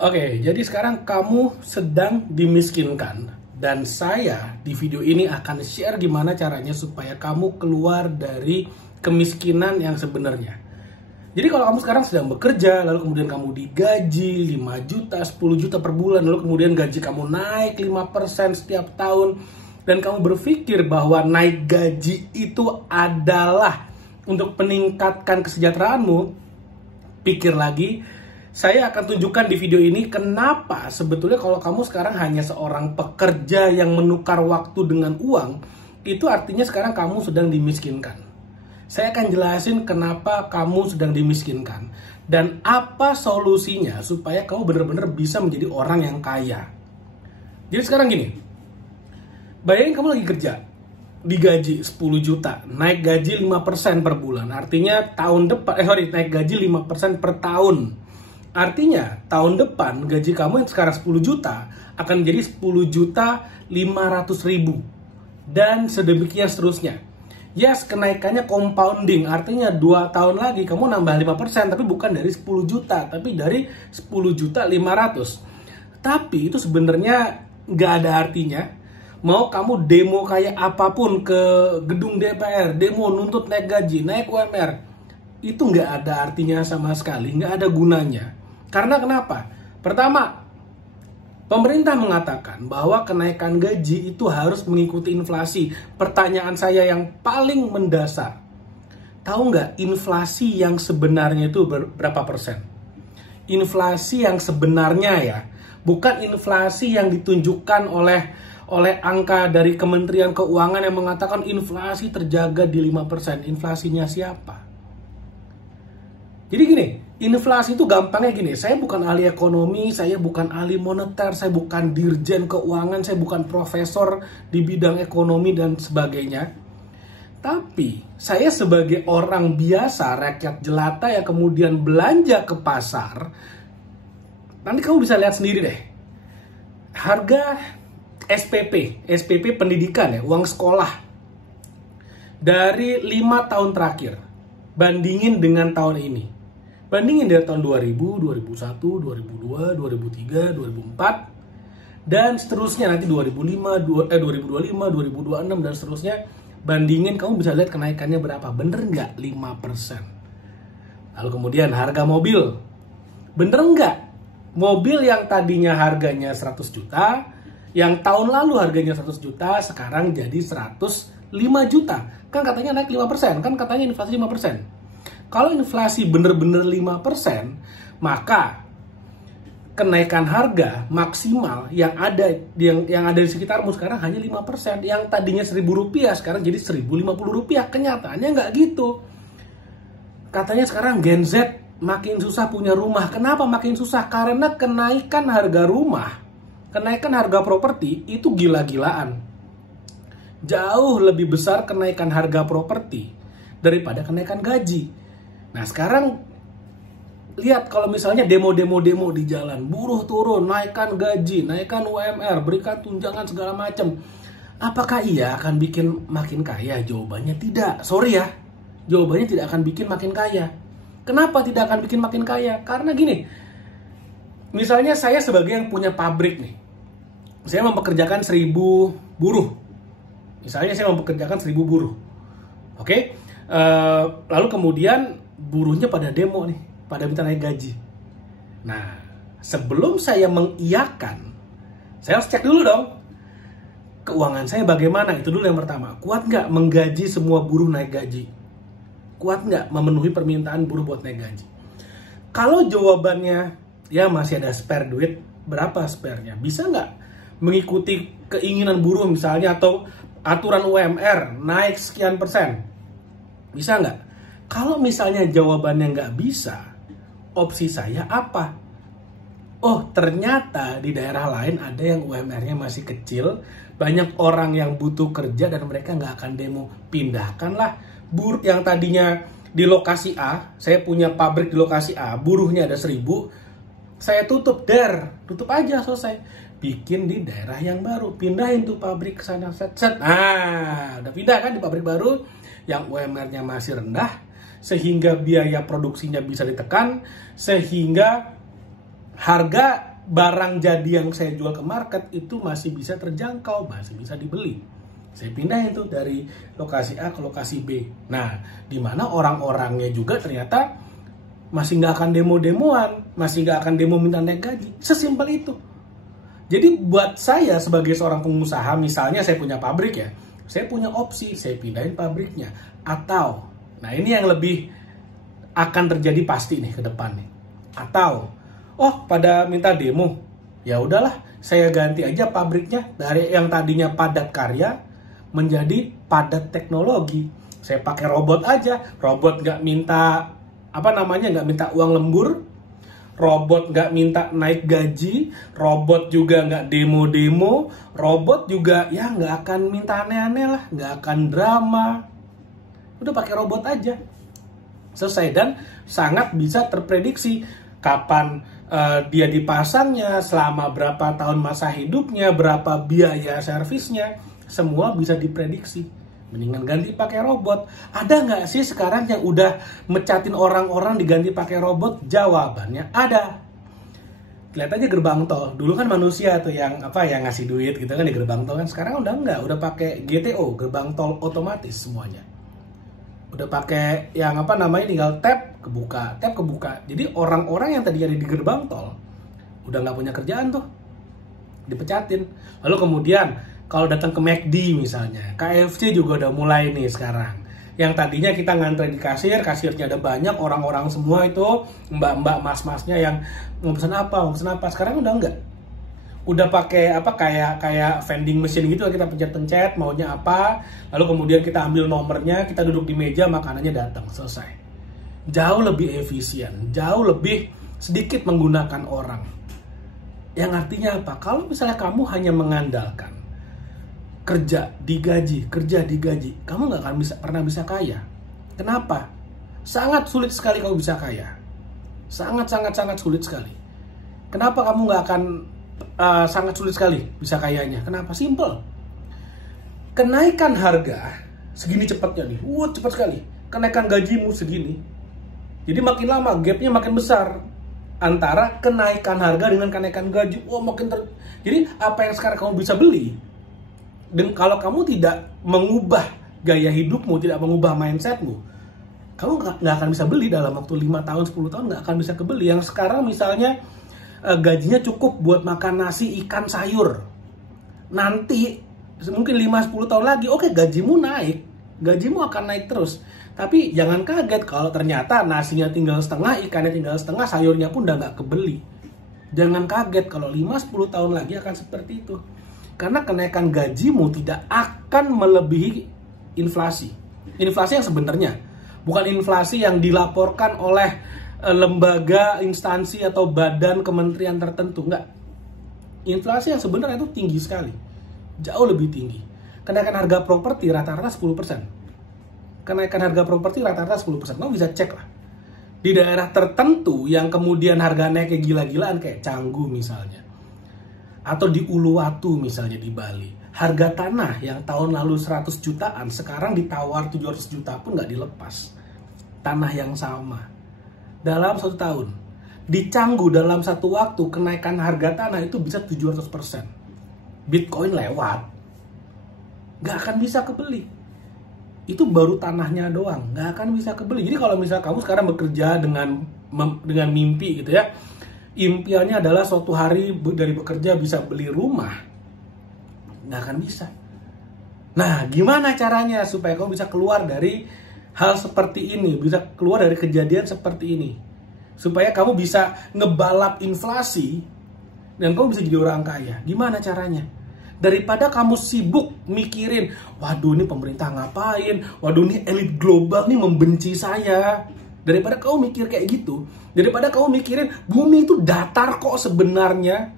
Oke, jadi sekarang kamu sedang dimiskinkan. Dan saya di video ini akan share gimana caranya supaya kamu keluar dari kemiskinan yang sebenarnya. Jadi kalau kamu sekarang sedang bekerja, lalu kemudian kamu digaji 5 juta, 10 juta per bulan, lalu kemudian gaji kamu naik 5% setiap tahun, dan kamu berpikir bahwa naik gaji itu adalah untuk meningkatkan kesejahteraanmu, pikir lagi. Saya akan tunjukkan di video ini kenapa sebetulnya kalau kamu sekarang hanya seorang pekerja yang menukar waktu dengan uang, itu artinya sekarang kamu sedang dimiskinkan. Saya akan jelasin kenapa kamu sedang dimiskinkan dan apa solusinya supaya kamu benar-benar bisa menjadi orang yang kaya. Jadi sekarang gini, bayangin kamu lagi kerja, digaji 10 juta, naik gaji 5% per bulan. Artinya naik gaji 5% per tahun. Artinya tahun depan gaji kamu yang sekarang 10 juta akan menjadi 10 juta 500 ribu. Dan sedemikian seterusnya. Yes, kenaikannya compounding. Artinya 2 tahun lagi kamu nambah 5%. Tapi bukan dari 10 juta. Tapi dari 10 juta 500. Tapi itu sebenarnya nggak ada artinya. Mau kamu demo kayak apapun ke gedung DPR. Demo nuntut naik gaji, naik UMR. Itu nggak ada artinya sama sekali. Nggak ada gunanya. Karena kenapa? Pertama, pemerintah mengatakan bahwa kenaikan gaji itu harus mengikuti inflasi. Pertanyaan saya yang paling mendasar, tahu nggak inflasi yang sebenarnya itu berapa persen? Inflasi yang sebenarnya ya, bukan inflasi yang ditunjukkan oleh angka dari Kementerian Keuangan yang mengatakan inflasi terjaga di 5%. Inflasinya siapa? Jadi gini, inflasi itu gampangnya gini, saya bukan ahli ekonomi, saya bukan ahli moneter, saya bukan dirjen keuangan, saya bukan profesor di bidang ekonomi dan sebagainya. Tapi saya sebagai orang biasa, rakyat jelata yang kemudian belanja ke pasar, nanti kamu bisa lihat sendiri deh. Harga SPP pendidikan ya, uang sekolah dari 5 tahun terakhir, bandingin dengan tahun ini. Bandingin dari tahun 2000, 2001, 2002, 2003, 2004, dan seterusnya nanti 2025, 2026, dan seterusnya. Bandingin, kamu bisa lihat kenaikannya berapa. Bener nggak? 5%. Lalu kemudian harga mobil. Bener nggak? Mobil yang tadinya harganya 100 juta, yang tahun lalu harganya 100 juta, sekarang jadi 105 juta. Kan katanya naik 5%, kan katanya inflasi 5%. Kalau inflasi bener-bener 5%, maka kenaikan harga maksimal yang ada di sekitarmu sekarang hanya 5%. Yang tadinya Rp1.000 sekarang jadi Rp1.050. Kenyataannya nggak gitu. Katanya sekarang Gen Z makin susah punya rumah. Kenapa makin susah? Karena kenaikan harga rumah, kenaikan harga properti itu gila-gilaan. Jauh lebih besar kenaikan harga properti daripada kenaikan gaji. Nah sekarang lihat kalau misalnya demo di jalan, buruh turun, naikkan gaji, naikkan UMR, berikan tunjangan segala macam. Apakah ia akan bikin makin kaya? Jawabannya tidak. Sorry ya, jawabannya tidak akan bikin makin kaya. Kenapa tidak akan bikin makin kaya? Karena gini, misalnya saya sebagai yang punya pabrik nih, saya mempekerjakan 1000 buruh. Misalnya saya mempekerjakan 1000 buruh. Oke? Lalu kemudian buruhnya pada demo nih, pada minta naik gaji. Nah, sebelum saya mengiyakan, saya harus cek dulu dong, keuangan saya bagaimana. Itu dulu yang pertama. Kuat nggak menggaji semua buruh naik gaji? Kuat nggak memenuhi permintaan buruh buat naik gaji? Kalau jawabannya, ya masih ada spare duit, berapa spare-nya? Bisa nggak mengikuti keinginan buruh misalnya, atau aturan UMR naik sekian persen? Bisa nggak? Kalau misalnya jawabannya nggak bisa, opsi saya apa? Oh, ternyata di daerah lain ada yang UMR-nya masih kecil, banyak orang yang butuh kerja dan mereka nggak akan demo. Pindahkanlah buruh yang tadinya di lokasi A, saya punya pabrik di lokasi A, buruhnya ada 1000, saya tutup aja, selesai. Bikin di daerah yang baru, pindahin tuh pabrik ke sana, set. Nah, udah pindah kan di pabrik baru yang UMR-nya masih rendah, sehingga biaya produksinya bisa ditekan, sehingga harga barang jadi yang saya jual ke market itu masih bisa terjangkau, masih bisa dibeli. Saya pindah itu dari lokasi A ke lokasi B. Nah, di mana orang-orangnya juga ternyata masih nggak akan demo-demoan, masih nggak akan demo minta naik gaji. Sesimpel itu. Jadi buat saya sebagai seorang pengusaha, misalnya saya punya pabrik ya, saya punya opsi, saya pindahin pabriknya. Atau, nah ini yang lebih akan terjadi pasti nih ke depan nih. Atau, oh pada minta demo, ya udahlah saya ganti aja pabriknya dari yang tadinya padat karya menjadi padat teknologi. Saya pakai robot aja, robot nggak minta nggak minta uang lembur, robot nggak minta naik gaji, robot juga nggak demo-demo, robot juga ya nggak akan minta aneh-aneh lah, nggak akan drama. Udah pakai robot aja, selesai. Dan sangat bisa terprediksi kapan dia dipasangnya, selama berapa tahun masa hidupnya, berapa biaya servisnya, semua bisa diprediksi. Mendingan ganti pakai robot. Ada nggak sih sekarang yang udah mecatin orang-orang diganti pakai robot? Jawabannya ada. Lihat aja gerbang tol. Dulu kan manusia tuh yang yang ngasih duit gitu kan di gerbang tol kan. Sekarang udah nggak, udah pakai GTO, gerbang tol otomatis semuanya. Udah pakai yang tinggal tap kebuka. Jadi orang-orang yang tadi ada di gerbang tol udah nggak punya kerjaan tuh, dipecatin. Lalu kemudian kalau datang ke McD misalnya, KFC juga udah mulai nih sekarang. Yang tadinya kita ngantri di kasir, kasirnya ada banyak, orang-orang semua itu mbak-mbak, mas-masnya yang mau pesan apa. Sekarang udah enggak. Udah pakai kayak vending machine gitu, kita pencet-pencet maunya apa, lalu kemudian kita ambil nomornya, kita duduk di meja, makanannya datang, selesai. Jauh lebih efisien, jauh lebih sedikit menggunakan orang. Yang artinya apa? Kalau misalnya kamu hanya mengandalkan kerja digaji, kamu nggak akan pernah bisa kaya. Kenapa? Sangat sulit sekali kamu bisa kaya. Sangat sulit sekali. Kenapa kamu nggak akan sangat sulit sekali bisa kayanya? Kenapa? Simple. Kenaikan harga segini cepatnya nih, cepat sekali. Kenaikan gajimu segini. Jadi makin lama gapnya makin besar antara kenaikan harga dengan kenaikan gaji. Jadi apa yang sekarang kamu bisa beli, dan kalau kamu tidak mengubah gaya hidupmu, tidak mengubah mindsetmu, kamu nggak akan bisa beli dalam waktu 5 tahun, 10 tahun nggak akan bisa kebeli. Yang sekarang misalnya gajinya cukup buat makan nasi, ikan, sayur. Nanti mungkin 5-10 tahun lagi, oke, gajimu naik. Gajimu akan naik terus. Tapi jangan kaget kalau ternyata nasinya tinggal setengah, ikannya tinggal setengah, sayurnya pun udah nggak kebeli. Jangan kaget kalau 5-10 tahun lagi akan seperti itu. Karena kenaikan gajimu tidak akan melebihi inflasi. Inflasi yang sebenarnya, bukan inflasi yang dilaporkan oleh lembaga, instansi, atau badan kementerian tertentu. Enggak. Inflasi yang sebenarnya itu tinggi sekali. Jauh lebih tinggi. Kenaikan harga properti rata-rata 10%. Kenaikan harga properti rata-rata 10%. Kamu bisa cek lah. Di daerah tertentu yang kemudian harga naik kayak gila-gilaan, kayak Canggu misalnya, atau di Uluwatu misalnya di Bali, harga tanah yang tahun lalu 100 jutaan sekarang ditawar 700 juta pun nggak dilepas. Tanah yang sama dalam 1 tahun. Di Canggu dalam 1 waktu kenaikan harga tanah itu bisa 700%. Bitcoin lewat, nggak akan bisa kebeli. Itu baru tanahnya doang, nggak akan bisa kebeli. Jadi kalau misalnya kamu sekarang bekerja dengan mimpi gitu ya, impiannya adalah suatu hari dari bekerja bisa beli rumah, nggak akan bisa. Nah, gimana caranya supaya kamu bisa keluar dari hal seperti ini, bisa keluar dari kejadian seperti ini, supaya kamu bisa ngebalap inflasi dan kamu bisa jadi orang kaya? Gimana caranya? Daripada kamu sibuk mikirin, waduh ini pemerintah ngapain, waduh ini elit global nih membenci saya. Daripada kamu mikir kayak gitu, daripada kamu mikirin bumi itu datar kok sebenarnya,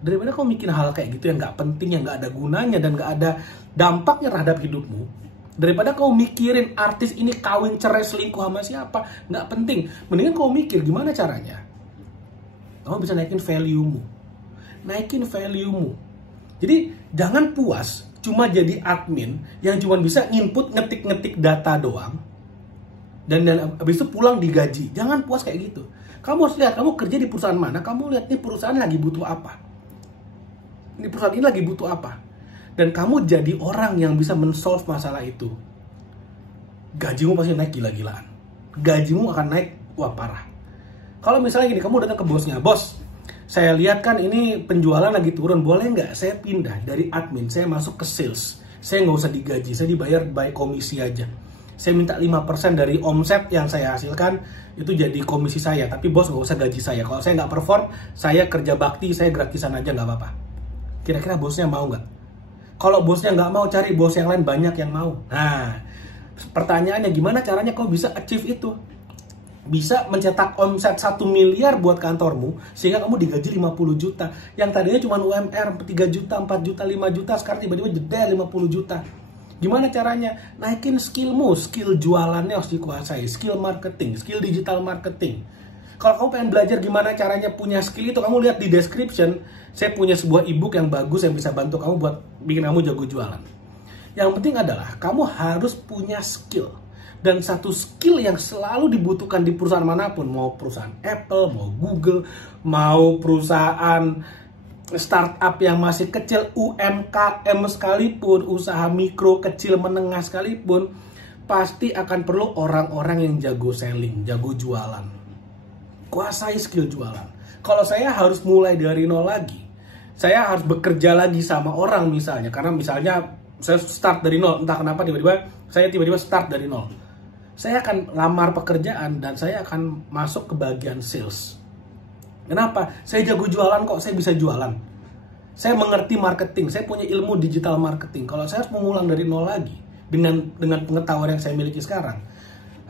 daripada kamu mikirin hal kayak gitu yang nggak penting, yang nggak ada gunanya dan nggak ada dampaknya terhadap hidupmu, daripada kamu mikirin artis ini kawin cerai selingkuh sama siapa, nggak penting. Mendingan kamu mikir gimana caranya kamu bisa naikin value-mu. Jadi jangan puas cuma jadi admin yang cuma bisa input ngetik-ngetik data doang, dan habis itu pulang digaji. Jangan puas kayak gitu. Kamu harus lihat, kamu kerja di perusahaan mana, kamu lihat nih perusahaan lagi butuh apa. Ini perusahaan ini lagi butuh apa. Dan kamu jadi orang yang bisa men-solve masalah itu. Gajimu pasti naik gila-gilaan. Gajimu akan naik, wah parah. Kalau misalnya gini, kamu datang ke bosnya, bos, saya lihat kan ini penjualan lagi turun, boleh nggak saya pindah dari admin, saya masuk ke sales. Saya nggak usah digaji, saya dibayar by komisi aja. Saya minta 5% dari omset yang saya hasilkan, itu jadi komisi saya. Tapi bos nggak usah gaji saya. Kalau saya nggak perform, saya kerja bakti, saya gratisan aja nggak apa-apa. Kira-kira bosnya mau nggak? Kalau bosnya nggak mau, cari bos yang lain, banyak yang mau. Nah, pertanyaannya gimana caranya kau bisa achieve itu? Bisa mencetak omset 1 miliar buat kantormu sehingga kamu digaji 50 juta. Yang tadinya cuma UMR 3 juta, 4 juta, 5 juta, sekarang tiba-tiba jeda 50 juta. Gimana caranya? Naikin skillmu, skill jualannya harus dikuasai, skill marketing, skill digital marketing. Kalau kamu pengen belajar gimana caranya punya skill itu, kamu lihat di description, saya punya sebuah ebook yang bagus yang bisa bantu kamu buat bikin kamu jago jualan. Yang penting adalah kamu harus punya skill. Dan satu skill yang selalu dibutuhkan di perusahaan manapun, mau perusahaan Apple, mau Google, mau perusahaan startup yang masih kecil, UMKM sekalipun, usaha mikro, kecil, menengah sekalipun, pasti akan perlu orang-orang yang jago selling, jago jualan. Kuasai skill jualan. Kalau saya harus mulai dari nol lagi, saya harus bekerja lagi sama orang misalnya, karena misalnya saya start dari nol, entah kenapa saya tiba-tiba start dari nol. Saya akan lamar pekerjaan dan saya akan masuk ke bagian sales. Kenapa? Saya jago jualan kok, saya bisa jualan. Saya mengerti marketing, saya punya ilmu digital marketing. Kalau saya harus mengulang dari nol lagi, dengan pengetahuan yang saya miliki sekarang,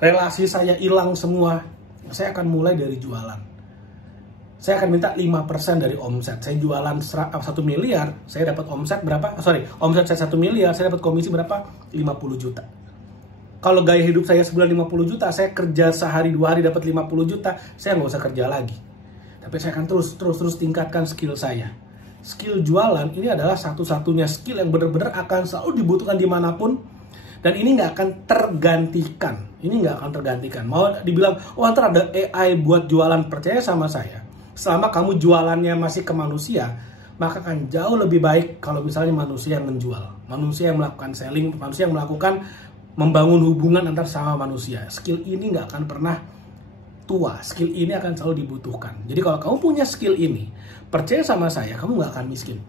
relasi saya hilang semua, saya akan mulai dari jualan. Saya akan minta 5% dari omset. Saya jualan 1 miliar, saya dapat omset berapa? Omset saya 1 miliar, saya dapat komisi berapa? 50 juta. Kalau gaya hidup saya sebulan 50 juta, saya kerja sehari 2 hari dapat 50 juta, saya nggak usah kerja lagi. Tapi saya akan terus tingkatkan skill saya. Skill jualan ini adalah satu-satunya skill yang benar-benar akan selalu dibutuhkan dimanapun. Dan ini nggak akan tergantikan. Ini nggak akan tergantikan. Mau dibilang, oh ntar ada AI buat jualan, percaya sama saya. Selama kamu jualannya masih ke manusia, maka akan jauh lebih baik kalau misalnya manusia yang menjual. Manusia yang melakukan selling, manusia yang melakukan membangun hubungan antar sama manusia. Skill ini nggak akan pernah tua. Skill ini akan selalu dibutuhkan. Jadi kalau kamu punya skill ini, percaya sama saya, kamu nggak akan miskin.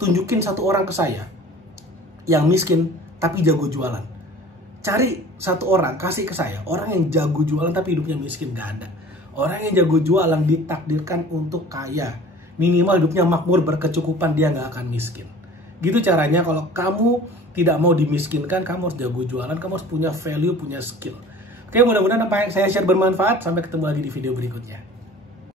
Tunjukin satu orang ke saya yang miskin tapi jago jualan. Cari satu orang, kasih ke saya, orang yang jago jualan tapi hidupnya miskin, nggak ada. Orang yang jago jualan ditakdirkan untuk kaya. Minimal hidupnya makmur, berkecukupan, dia nggak akan miskin. Gitu caranya. Kalau kamu tidak mau dimiskinkan, kamu harus jago jualan, kamu harus punya value, punya skill. Oke, mudah-mudahan apa yang saya share bermanfaat. Sampai ketemu lagi di video berikutnya.